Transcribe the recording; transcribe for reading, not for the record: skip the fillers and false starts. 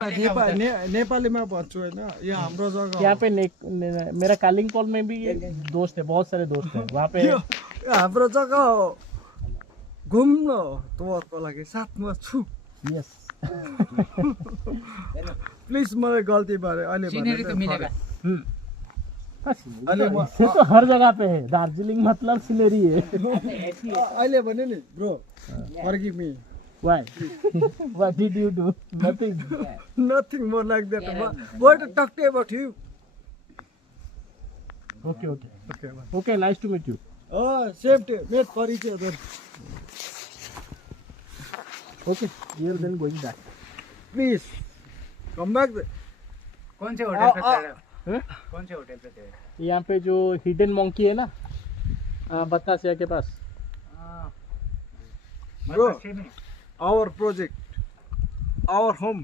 नेपालीमा भन्छु होइन यो हाम्रो जग्गा यहाँ पे मेरा कालिम्पोङ में भी दोस्त है, बहुत सारे दोस्त हैं वहाँ पे। यो हाम्रो जग्गा हो घुम्न तपाईँहरूको लागि साथमा छु यस प्लिज मलाई गल्ती भरे अहिले ये तो हर जगह पे है, दार्जिलिङ मतलब सिनेरी है। अहिले भने नि bro forgive me Why? What did you do? Nothing. Nothing more like that. What to talk to you about you? Okay. Okay. Okay, nice to meet you. Oh, same to mate for each other. Okay, we are then going back. Please come back. कौन से hotel पे ठहरे हो? हैं? कौन से hotel पे ठहरे? यहाँ पे जो हिडन मंकी है ना, बतासिया के पास। Bro, our project, our home.